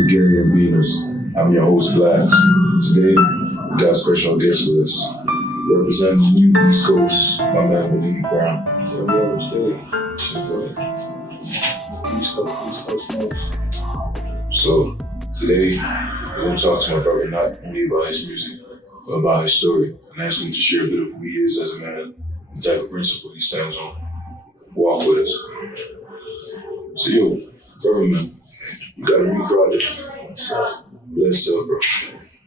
to Gary and Venus. I'm your host, Blacks. Today, we got a special guest with us. Representing the new East Coast, my man, Malik Brown. Yo, it's Dave. It's your boy. East Coast North. So, today, we're going to talk to my brother, not only about his music, but about his story, and ask him to share a bit of who he is as a man, the type of principle he stands on. Walk with us. So, yo, brother, man, you got a new project. What's up? Bless up, bro.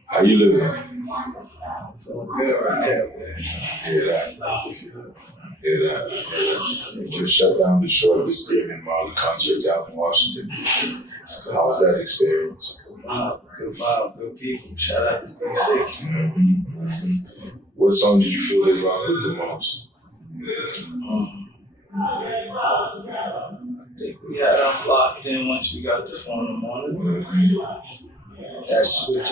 How you living? Feeling good right now, man. Hear that? Life is good. Hear that? You just shut down the short this Damian Marley concert down in Washington, D.C. How was that experience? Good vibe, good people. Shout out to DC. What song did you feel they rocked with the most? I think we had them locked in once we got the phone in the morning. That switch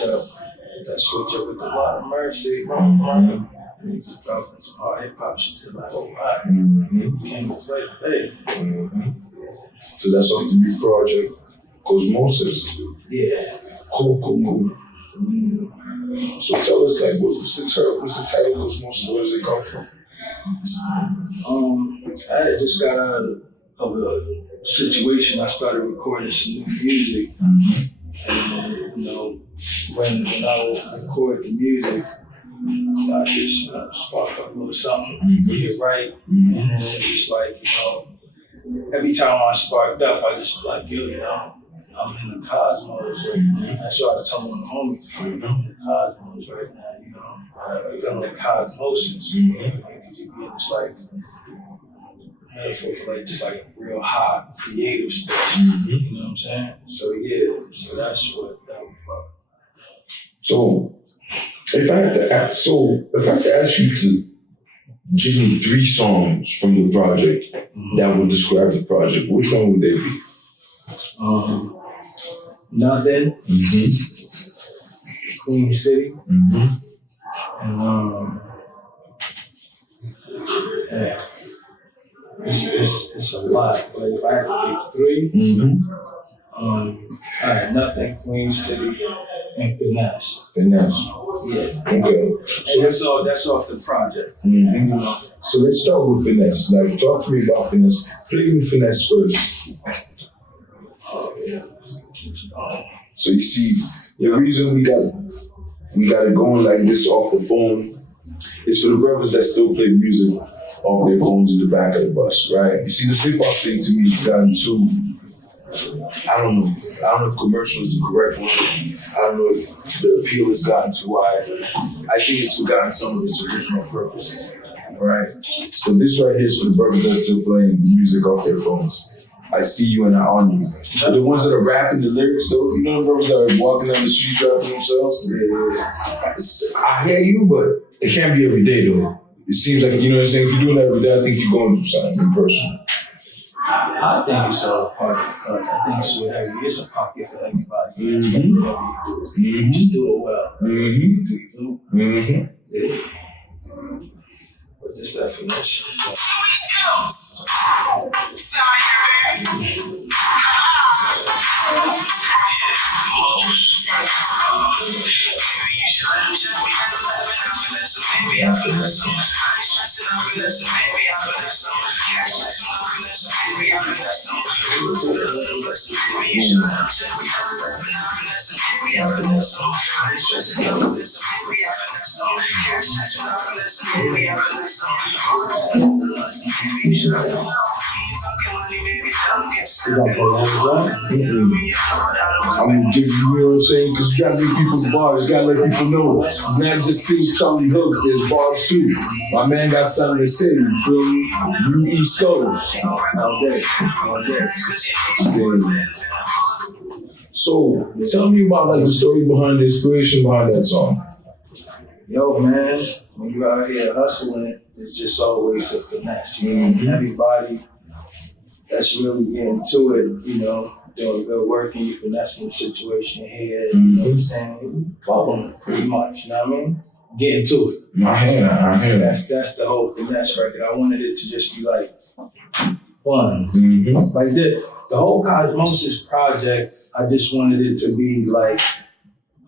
up with the lot of mercy. We just dropping some hard hip hop shit to like, oh, all right. We came to play today. So that's off the new project, Cosmosis. Yeah. Cool. So tell us, like, what's the title Cosmosis? Where does it come from? I had just got out of a situation. I started recording some new music. And, you know, when I would record the music, I just spark up a little something, get it right. And then it's like, you know, every time I sparked up, I just like, yo, you know, I'm in the cosmos right now. That's what I was telling my homies. I'm in the cosmos right now, you know. I feel like cosmosis. You know, because you be in this like metaphor for like just like a real hot creative space. You know what I'm saying? So yeah, so that's what that was about. So if I had to ask you to give me 3 songs from the project that would describe the project, which one would they be? Nothing. Queen City. And yeah. It's a lot, but if I had to pick 3, all right, Nothing, Queen City, and Finesse. Yeah. Okay. So that's off the project. So let's start with Finesse. Like, talk to me about Finesse. Play me Finesse first. Oh yeah. So you see, the reason we got it going like this off the phone is for the brothers that still play music off their phones in the back of the bus, right? You see, this hip hop thing to me has gotten too, I don't know if commercial is the correct word. I don't know if the appeal has gotten too wide. I think it's forgotten some of its original purpose, right? So this right here is for the brothers that are still playing music off their phones. I see you and I on you. But the ones that are rapping the lyrics though, you know the brothers that are walking down the streets rapping themselves? I hear you, but it can't be every day though. It seems like, you know what I'm saying, if you're doing that every day, I think you're going through something in person. I think it's a pocket because I think it's a pocket for everybody. It's like whatever you do. Just do it well. Yeah. But this definition. I'm giving you know what I'm saying? Because you gotta let people bars, you gotta let people know. It's not just sing Charlie Hooks, there's bars too. My man got something to say, you feel me? New East Coast. All day. So, tell me about like the story behind the inspiration behind that song. Yo, man, when you're out here hustling, it's just always a finesse. You know, everybody that's really getting to it, you know, doing good work and you finessing the situation here, you know what I'm saying? Follow them pretty much, you know what I mean? Get into it. I hear that. That's the whole finesse record. I wanted it to just be like fun. Mm-hmm. Like this. the whole Cosmosis project, I just wanted it to be like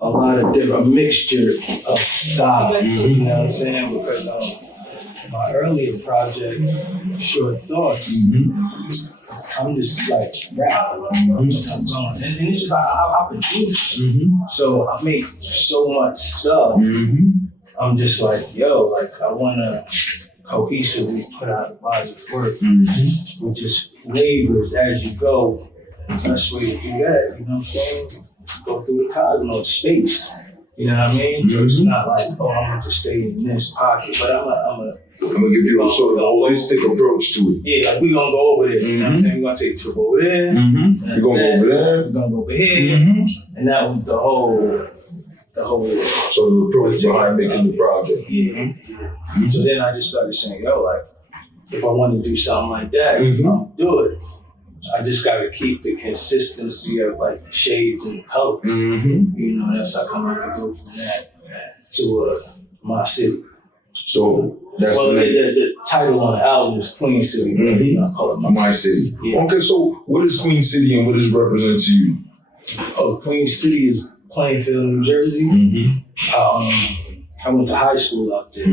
a lot of different mixture of styles. You know what I'm saying? Because my earlier project, Short Thoughts, I'm just like rap. I'm going, and it's just like I produce. So I make so much stuff. I'm just like, yo, like I wanna cohesively put out a body of work with just flavors as you go. That's where you do that, you know what I'm saying? Go through the cosmos, space. You know what I mean? So it's not like, oh, I'm gonna just stay in this pocket, but I'm gonna give you a sort of holistic approach to it. Yeah, like we gonna go over there. You know what I'm saying? We're gonna take a trip over there. We're gonna go over there. We're gonna go over here. And that was the whole. So the approach behind making the project. Yeah. So then I just started saying, yo, like, if I want to do something like that, I'll do it. I just got to keep the consistency of like shades and colors. You know, that's how come I can go from that to My City. So that's the title on the album is Queen City. I call it My City. Yeah. Okay, so what is Queen City and what does it represent to you? Oh, Queen City is Plainfield, New Jersey. I went to high school out there.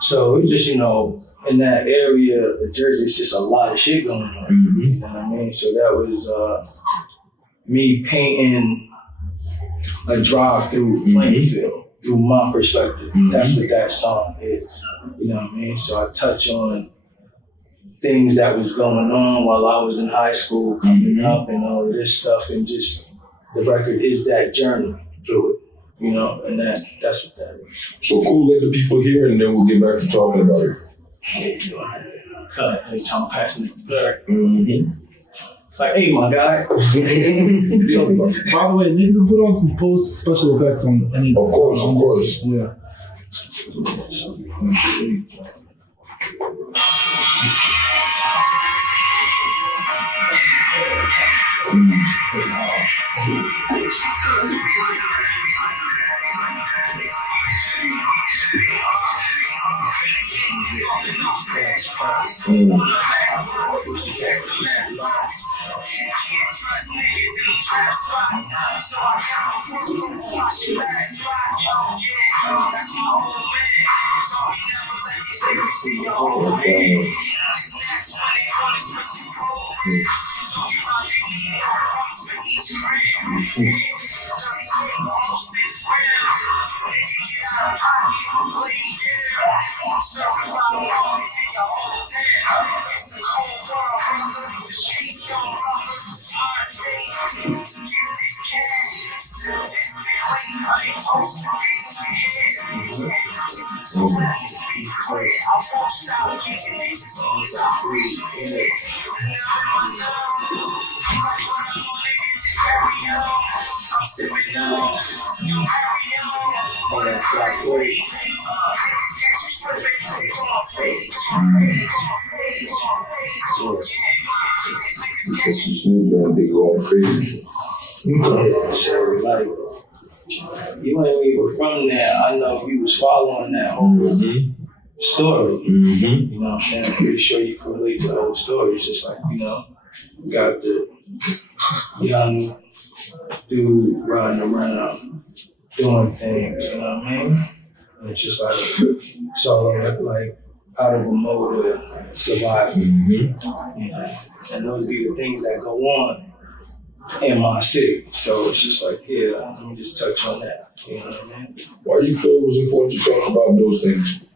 So it was just, you know, in that area of Jersey, it's just a lot of shit going on. You know what I mean? So that was me painting a drive through Plainfield through my perspective. That's what that song is. You know what I mean? So I touch on things that was going on while I was in high school, coming up and all of this stuff, and just the record is that journey through it. You know, and that's what that is. So cool, let the people hear and then we'll get back to talking about it. Cut every time I'm passing the blur. Like, hey, my guy. By the way, need to put on some post special effects on any. Of course. Yeah. Because you Snoop Dogg, they go on fade. So, like, you ain't even from there. I know you was following that whole story. You know what I'm saying? I'm pretty sure you can relate to the whole story. It's just like, you know, you got the young dude riding around doing things, you know what I mean? And it's just like, it's all like out of a mode of surviving. You know? And those be the things that go on in my city. So it's just like, yeah, let me just touch on that. You know what I mean? Why do you feel it was important to talk about those things?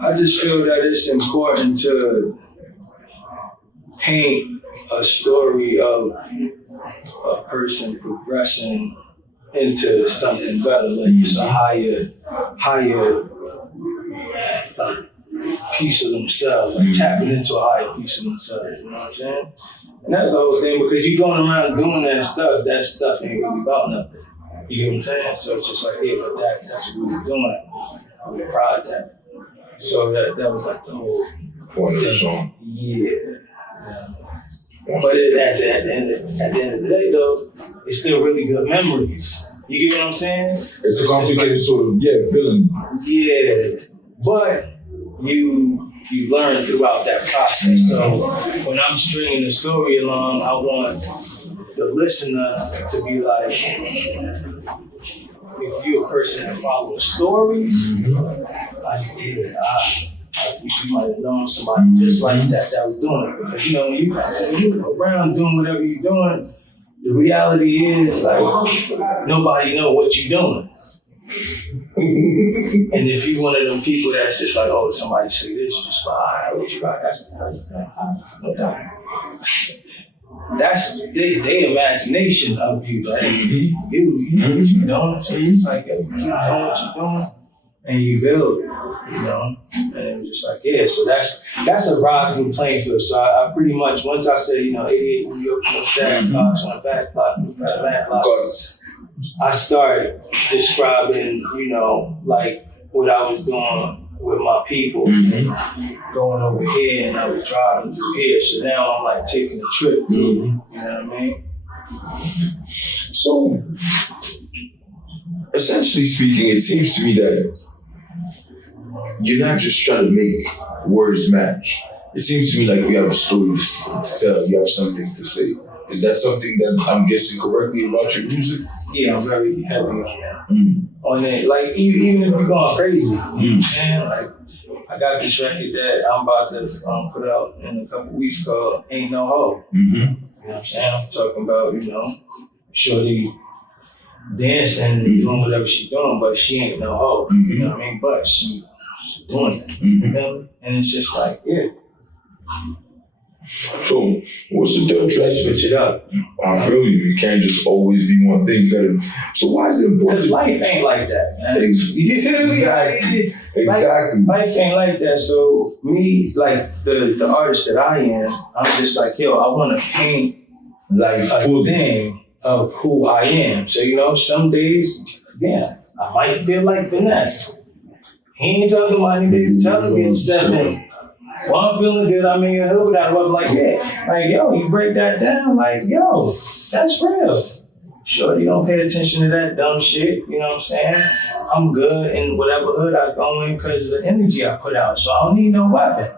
I just feel that it's important to paint a story of a person progressing into something better, like it's a higher piece of themselves, like tapping into a higher piece of themselves, you know what I'm saying? And that's the whole thing, because you're going around doing that stuff ain't really about nothing. You get what I'm saying? So it's just like, yeah, but that's what we were doing. I'm proud of that. So that was like the whole Point of the song. yeah. But at the end of the day, though, it's still really good memories. You get what I'm saying? It's a complicated sort of, feeling. Yeah. But you you learn throughout that process. So when I'm stringing the story along, I want the listener to be like, if you're a person that follows stories, like, yeah, you might have known somebody just like that was doing it. Because, you know, when you're around doing whatever you're doing, the reality is, like, nobody know what you're doing. And if you're one of them people that's just like, oh, somebody say this, you just like, all right, what you got? That's their imagination of you, that ain't you know? So it's like, yo, you keep doing what you're doing, and you build, you know? And it was just like, yeah, so that's a ride through playing field. So I pretty much, once I said, you know, 88 New York, stack blocks on the back block, I started describing, you know, like what I was doing with my people, and going over here, and I was driving through here. So now I'm like taking a trip through, you know what I mean? So, essentially speaking, it seems to me that you're not just trying to make words match. It seems to me like you have a story to tell, you have something to say. Is that something that I'm guessing correctly about your music? Yeah, I'm very heavy on that. On that, like, even if you're going crazy, man, like, I got this record that I'm about to put out in a couple weeks called Ain't No Hoe. You know what I'm saying? I'm talking about, you know, shorty dancing and doing whatever she's doing, but she ain't no hoe. You know what I mean? But she's doing it. You know? And it's just like, yeah. So, what's the third track? Switch it up. I feel you. You can't just always be one thing. So why is it important? Because life ain't like that, man. Exactly. Life ain't like that. So me, like the artist that I am, I'm just like, yo, I want to paint Like a thing of who I am. So, you know, some days, again, I might feel like Finesse. He ain't talking about anything. Telling me stepping. Well, I'm feeling good. I'm in your hood. I was like, yeah. Like, yo, you break that down. Like, yo, that's real. Sure, you don't pay attention to that dumb shit. You know what I'm saying? I'm good in whatever hood I go in because of the energy I put out. So I don't need no weapon.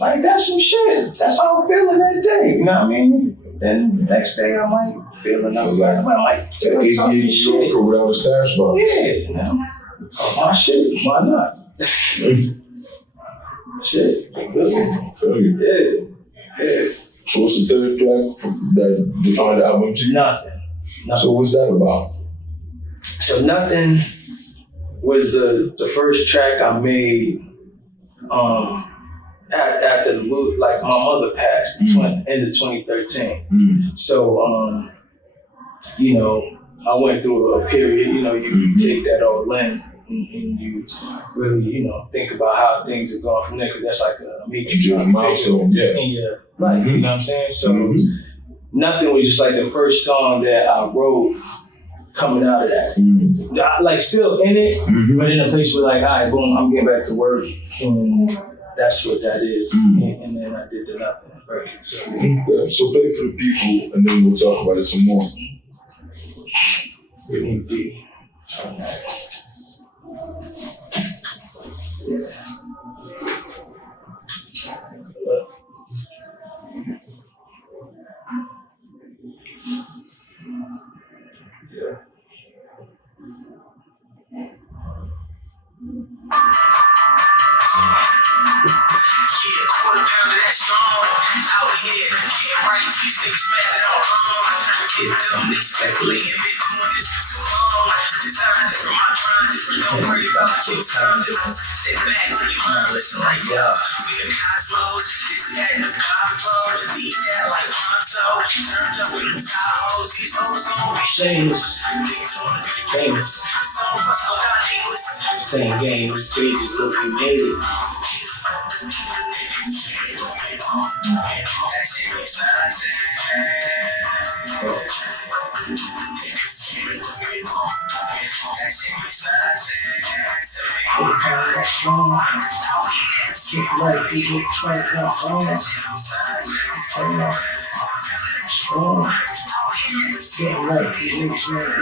Like, that's some shit. That's how I'm feeling that day. You know what I mean? Then the next day I might feel another way. I might feel something shit. Or without a stash box. Yeah, you know. My shit, why not? Shit. Feel you. Yeah. So what's the third track that defined the album to you? Nothing. So what's that about? So Nothing was the first track I made after the move, like my mother passed end of 2013. So you know, I went through a period, you know, you take that all in and you really, you know, think about how things are going from there, because that's like a major milestone, yeah. in your life, you know what I'm saying? So Nothing was just like the first song that I wrote coming out of that. Like still in it, but in a place where like, all right, boom, I'm getting back to work, and that's what that is. And then I did the Nothing record. So play for the people, and then we'll talk about it some more. Whitney D. Don't worry about your time difference. Sit back, let your mind listen like yo. We the cosmos, this that in the pop flow. Beat that like pronto. Turned up with them Tahoes. These hoes gon' be shameless. Niggas wanna be famous. Some of us go down nameless. Same game, with stages, look, we made it. That shit was Get right, people, try it out. Get right, people, try it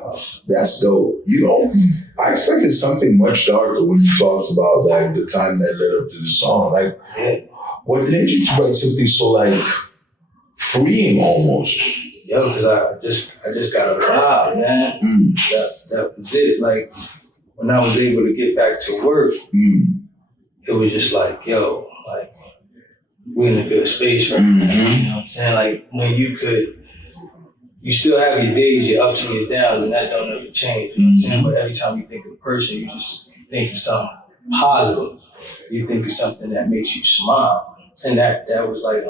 out. That's dope. You know, I expected something much darker when you talked about like the time that led up to the song. Like, what led you to write something so like freeing almost? Yo, because I just got a vibe, man. That was it. Like when I was able to get back to work, it was just like, yo, like we in a good space right now. You know what I'm saying? Like when you still have your days, your ups and your downs, and that don't ever change. You know what I'm saying? But every time you think of a person, you just think of something positive. You think of something that makes you smile. And that was like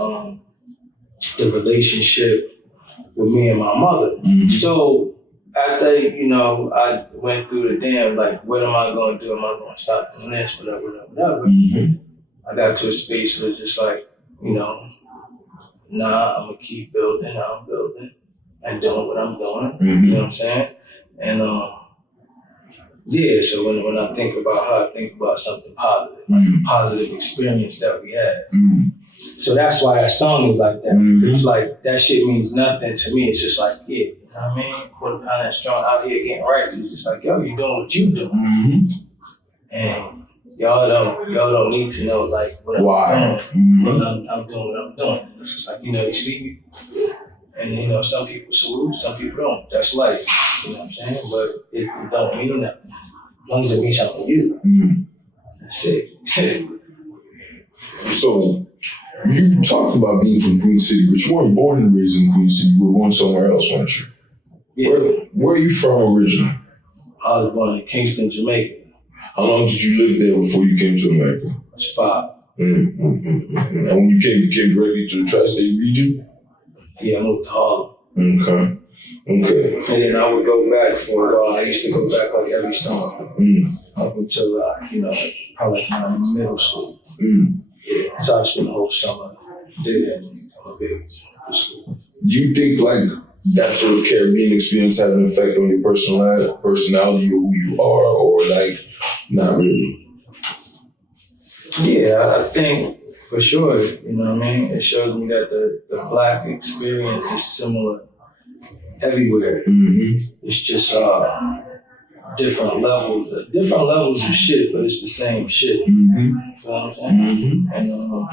the relationship with me and my mother. So after, you know, I went through the damn, like, what am I going to do? Am I going to stop doing this? Whatever. I got to a space where it's just like, you know, nah, I'm going to keep building how I'm building and doing what I'm doing. You know what I'm saying? And yeah, so when I think about her, I think about something positive, like a positive experience that we had. So that's why that song is like that. It's like, that shit means nothing to me. It's just like, yeah, you know what I mean? Quarter pound that strong out here getting right. It's just like, yo, you doing what you doing. And y'all don't need to know like what I'm doing. I'm doing what I'm doing. It's just like, you know, you see me. And you know, some people salute, some people don't. That's life. You know what I'm saying? But it don't mean nothing. As long as it means something to you. That's it. So you talked about being from Queen City, but you weren't born and raised in Queen City. You were born somewhere else, weren't you? Yeah. Where are you from originally? I was born in Kingston, Jamaica. How long did you live there before you came to America? I was 5. And when you came directly to the tri-state region? Yeah, I moved to Harlem. Okay. And then I would go back for a while. I used to go back like every summer. Up until, you know, probably like my middle school. Yeah. So I spent the whole summer there and come up here for school. Do you think like that sort of Caribbean experience had an effect on your personality or who you are, or like not really? Yeah, I think for sure, you know what I mean? It shows me that the Black experience is similar everywhere. It's just different levels of shit, but it's the same shit. You know what I'm saying? And you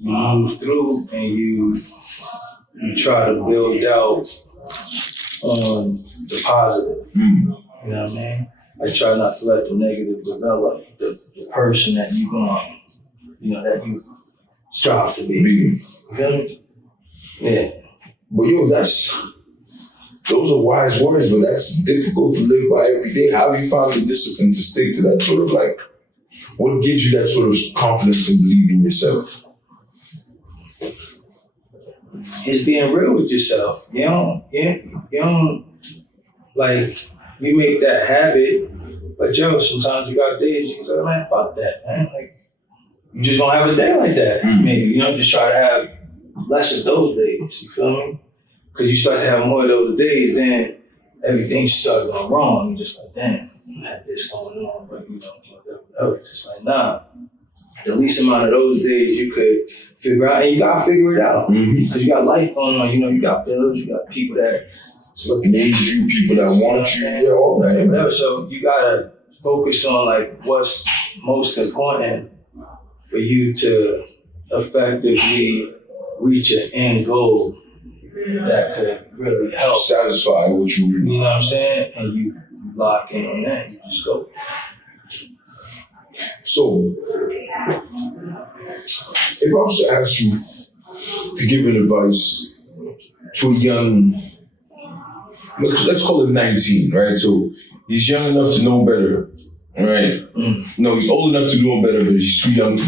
move through and you try to build out the positive. You know what I mean? I try not to let the negative develop the person that you that you strive to be. You feel me? Yeah. But those are wise words, but that's difficult to live by every day. How have you found the discipline to stick to that sort of like, what gives you that sort of confidence and belief in yourself? It's being real with yourself. You don't like, you make that habit, but sometimes you got days you go, man, fuck that, man. Like, you just gonna have a day like that. Maybe, just try to have less of those days, you feel me? Because you start to have more of those days, then everything starts going wrong. You're just like, damn, I had this going on, but whatever. Just like, nah. The least amount of those days you could figure out, and you gotta figure it out. Because you got life going on, you got bills, you got people that need you, people that want you, all that. Whatever. So you gotta focus on like what's most important for you to effectively reach an end goal that could really help satisfy what you know what I'm saying? And you lock in on that, you just go. So, if I was to ask you to give an advice to a young, let's call him 19, right? So he's young enough to know better, right? No, he's old enough to know better, but he's too young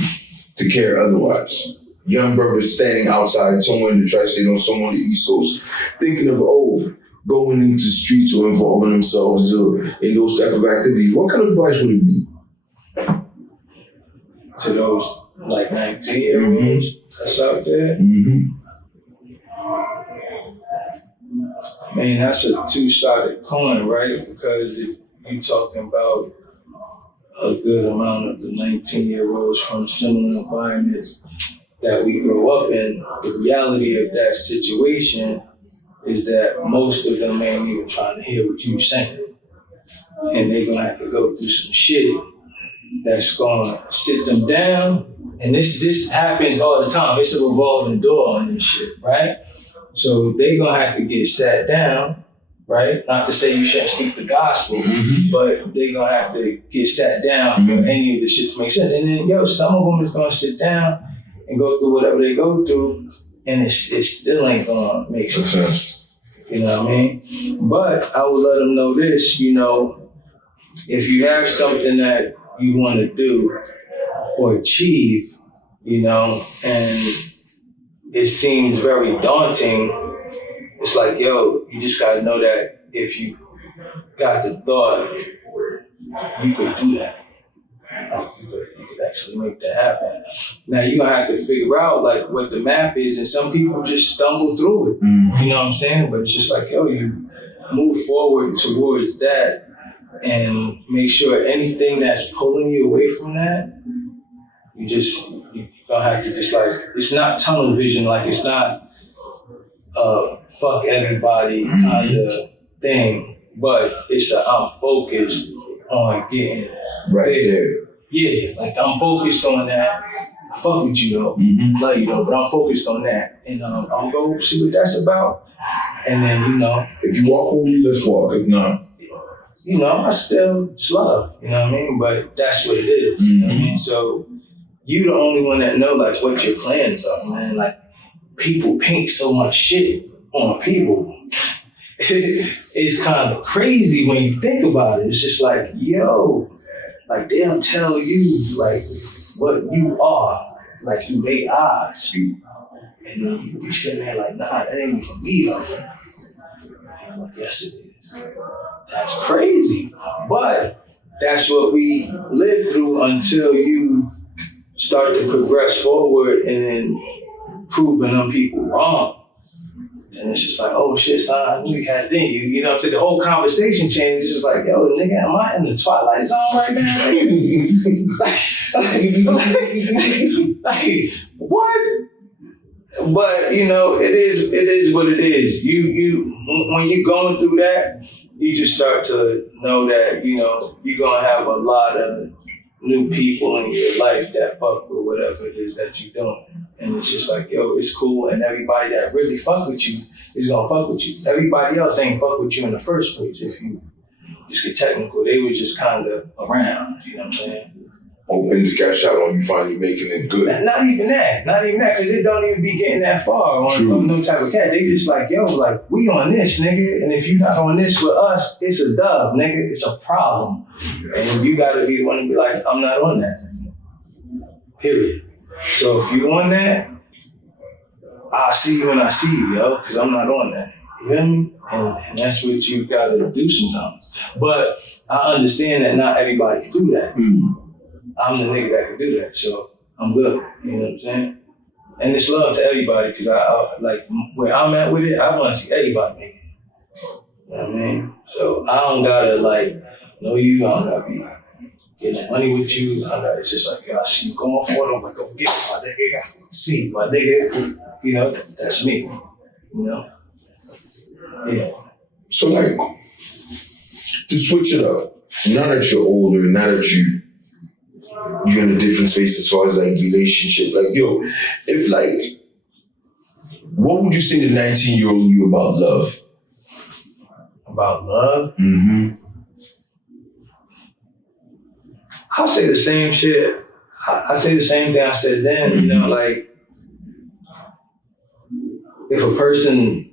to care otherwise. Young brothers standing outside, somewhere in the tri-state or somewhere on the East Coast, thinking of, going into the streets or involving themselves in those type of activities. What kind of advice would it be? To those like 19-year-olds that's out there? Man, that's a two-sided coin, right? Because if you're talking about a good amount of the 19-year-olds from similar environments that we grow up in, the reality of that situation is that most of them ain't even trying to hear what you're saying. And they're gonna have to go through some shit that's gonna sit them down. And this happens all the time. It's a revolving door on this shit, right? So they're gonna have to get sat down, right? Not to say you shouldn't speak the gospel, but they're gonna have to get sat down for any of this shit to make sense. And then, some of them is gonna sit down and go through whatever they go through, and it still ain't gonna make sense. You know what I mean? But I would let them know this, if you have something that you want to do or achieve, and it seems very daunting, it's like, you just gotta know that if you got the thought, you could do that. You could actually make that happen. Now you're gonna have to figure out what the map is, and some people just stumble through it. You know what I'm saying? But it's just like, you move forward towards that and make sure anything that's pulling you away from that, you're gonna have to it's not tunnel vision, it's not fuck everybody kind of thing, but it's I'm focused on getting right there. Yeah, I'm focused on that. I fuck with you though, love you though, but I'm focused on that, and I'm gonna see what that's about. And then if you walk with me, let's walk. If not, I still slug. You know what I mean? But that's what it is. You know what I mean? So you the only one that know what your plans are, man. People paint so much shit on people. It's kind of crazy when you think about it. It's just they'll tell you what you are, through their eyes. And then you be sitting there nah, that ain't even me though. And I'm yes it is. That's crazy. But that's what we live through until you start to progress forward and then proving them people wrong. And it's just oh shit, son, I knew you had it in you. You know what I'm saying? The whole conversation changes. It's just nigga, am I in the Twilight Zone right now? What? But it is what it is. You when you're going through that, you just start to know that you're gonna have a lot of new people in your life that fuck with whatever it is that you're doing. And it's just it's cool, and everybody that really fuck with you is gonna fuck with you. Everybody else ain't fuck with you in the first place. If you just get technical, they were just kind of around, you know what I'm saying? Open the cash out on you finally making it good. Not even that, because it don't even be getting that far on no type of cat. They just we on this, nigga, and if you not on this with us, it's a dub, nigga, it's a problem. And you gotta be the one to be I'm not on that, period. So if you on that, I'll see you when I see you, because I'm not on that. You hear me? And that's what you gotta do sometimes. But I understand that not everybody can do that. I'm the nigga that can do that, so I'm good. You know what I'm saying? And it's love to everybody, because I where I'm at with it, I want to see everybody make it. You know what I mean? So I don't gotta know you. I don't gotta be getting money with you. It's just I see you going for it. I'm go get it, my nigga. See, my nigga. That's me. Yeah. So to switch it up, now that you're older, now that you're in a different space as far as relationship, if what would you say to 19-year-old you about love? About love? Mm-hmm. I'll say the same shit. I say the same thing I said then, if a person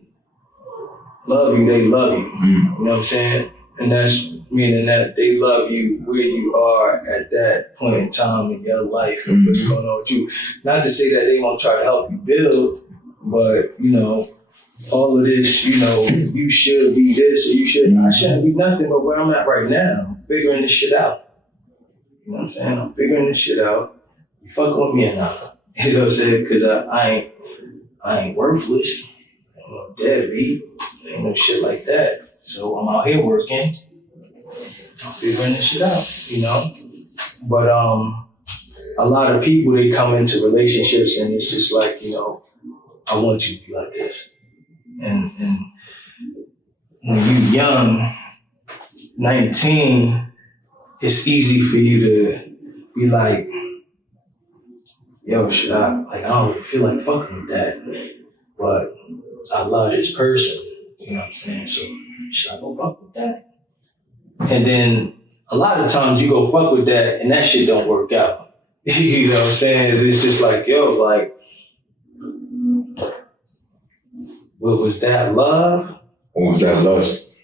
love you, they love you. You know what I'm saying? And that's meaning that they love you where you are at that point in time in your life and what's going on with you. Not to say that they won't try to help you build, but all of this, you should be this or you shouldn't. I shouldn't be nothing but where I'm at right now. I'm figuring this shit out. You know what I'm saying? I'm figuring this shit out. You fuck with me or not. You know what I'm saying? Because I ain't worthless. I ain't no deadbeat. Ain't no shit like that. So I'm out here working. I'm figuring this shit out, But a lot of people, they come into relationships and it's just I want you to be like this. And when you young, 19, it's easy for you to be like, yo, I don't really feel like fucking with that, but I love this person, you know what I'm saying? So should I go fuck with that? And then a lot of times you go fuck with that and that shit don't work out. You know what I'm saying? It's just like, yo, like, what was that love? Or was that lust?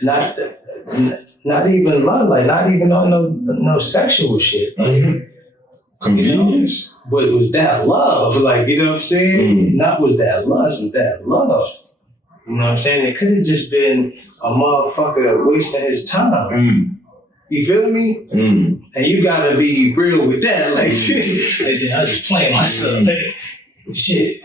Not even love, like not even on no sexual shit. Like, Convenience? but was that love? Like, you know what I'm saying? Not was that lust, was that love? You know what I'm saying? It could have just been a motherfucker wasting his time. You feel me? And you gotta be real with that. Like, and then I just playing myself. Shit.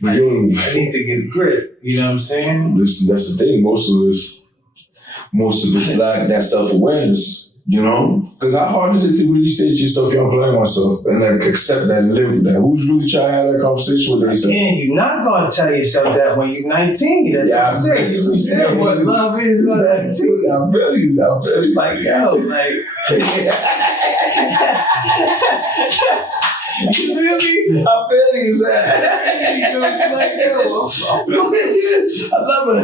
Yo, I need to get a grip. You know what I'm saying? that's the thing. Most of us lack that self-awareness, you know? Because how hard is it to really say to yourself, yo, I'm playing myself, and like accept that and live with that? Who's really trying to have that conversation with themselves? And you're not gonna tell yourself that when you're 19. That's what I'm saying. You said what love is when you're 19. I feel you. So it's like, yo, like, you feel me? I feel you, Zach. You know, like, yo, I love it.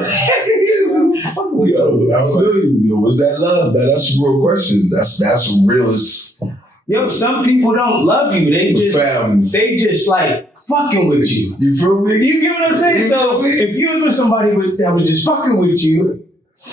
Yo, I feel you. Yo, what's that love? That's a real question. That's realist. Yo, some people don't love you. They just like fucking with you. You feel me? You get what I'm saying? So if you was with somebody that was just fucking with you,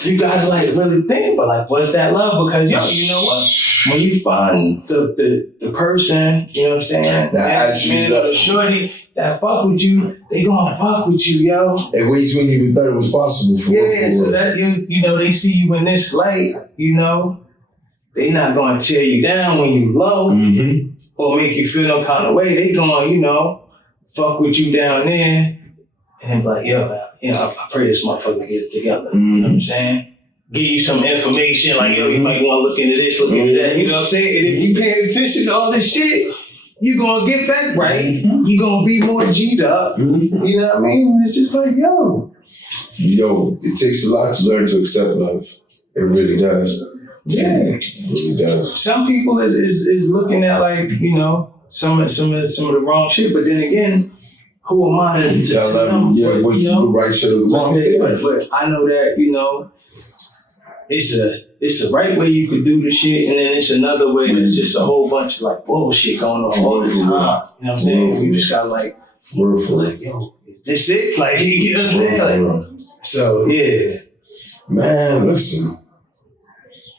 you gotta like really think about like, what's that love? Because yo, you know what? When you find the person, you know what I'm saying, that man or the shorty that fuck with you, they gonna fuck with you, yo. It waits when you even thought it was possible for Yeah, so that you know, they see you in this light, you know, they not gonna tear you down when you low or make you feel no kind of way. They gonna, you know, fuck with you down there and be like, yo, man, you know, I pray this motherfucker get it together. You know what I'm saying? Give you some information, like, yo, you might want to look into this, look into that, you know what I'm saying? And if you paying attention to all this shit, you gonna get back right. You gonna be more G'd up. You know what I mean? It's just like, yo. Yo, it takes a lot to learn to accept love. It really does. Yeah. It really does. Some people is looking at like, you know, some of the wrong shit, but then again, who am I to tell them? Yeah, what's you know? the right shit or the wrong thing? But I know that, you know, it's a right way you could do the shit, and then it's another way that's just a whole bunch of like bullshit going on all the time. You know what I'm saying? You just got like, like, yo, is this it? Like, you know what I'm saying? Like, so yeah. Man, listen.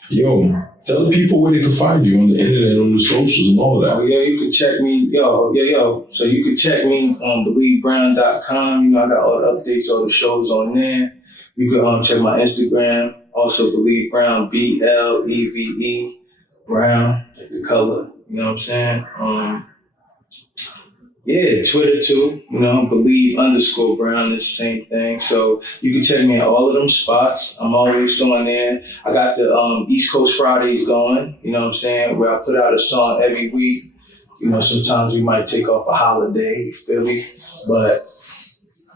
Yo, tell the people where they can find you on the internet, on the socials and all that. Oh, yeah, you can check me, yo. So you can check me on BelieveBrown.com. You know, I got all the updates, all the shows on there. You can check my Instagram. Also, Believe Brown, BLEVE Brown, like the color. You know what I'm saying? Yeah, Twitter too. You know, Believe_Brown is the same thing. So you can check me at all of them spots. I'm always on there. I got the East Coast Fridays going. You know what I'm saying? Where I put out a song every week. You know, sometimes we might take off a holiday, you feel me? But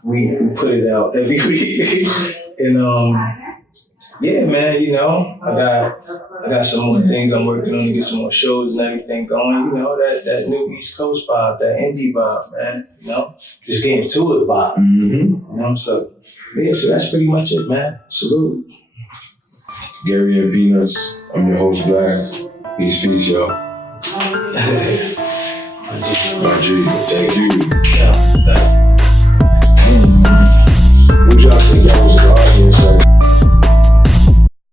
we put it out every week. And yeah, man, you know, I got some more things I'm working on to get some more shows and everything going. You know, that new East Coast vibe, that indie vibe, man. You know, just getting to it vibe. You know, so yeah, so that's pretty much it, man. Salute. Gary and Peanuts, I'm your host, Black. Peace, y'all. My G. Thank you. Yeah.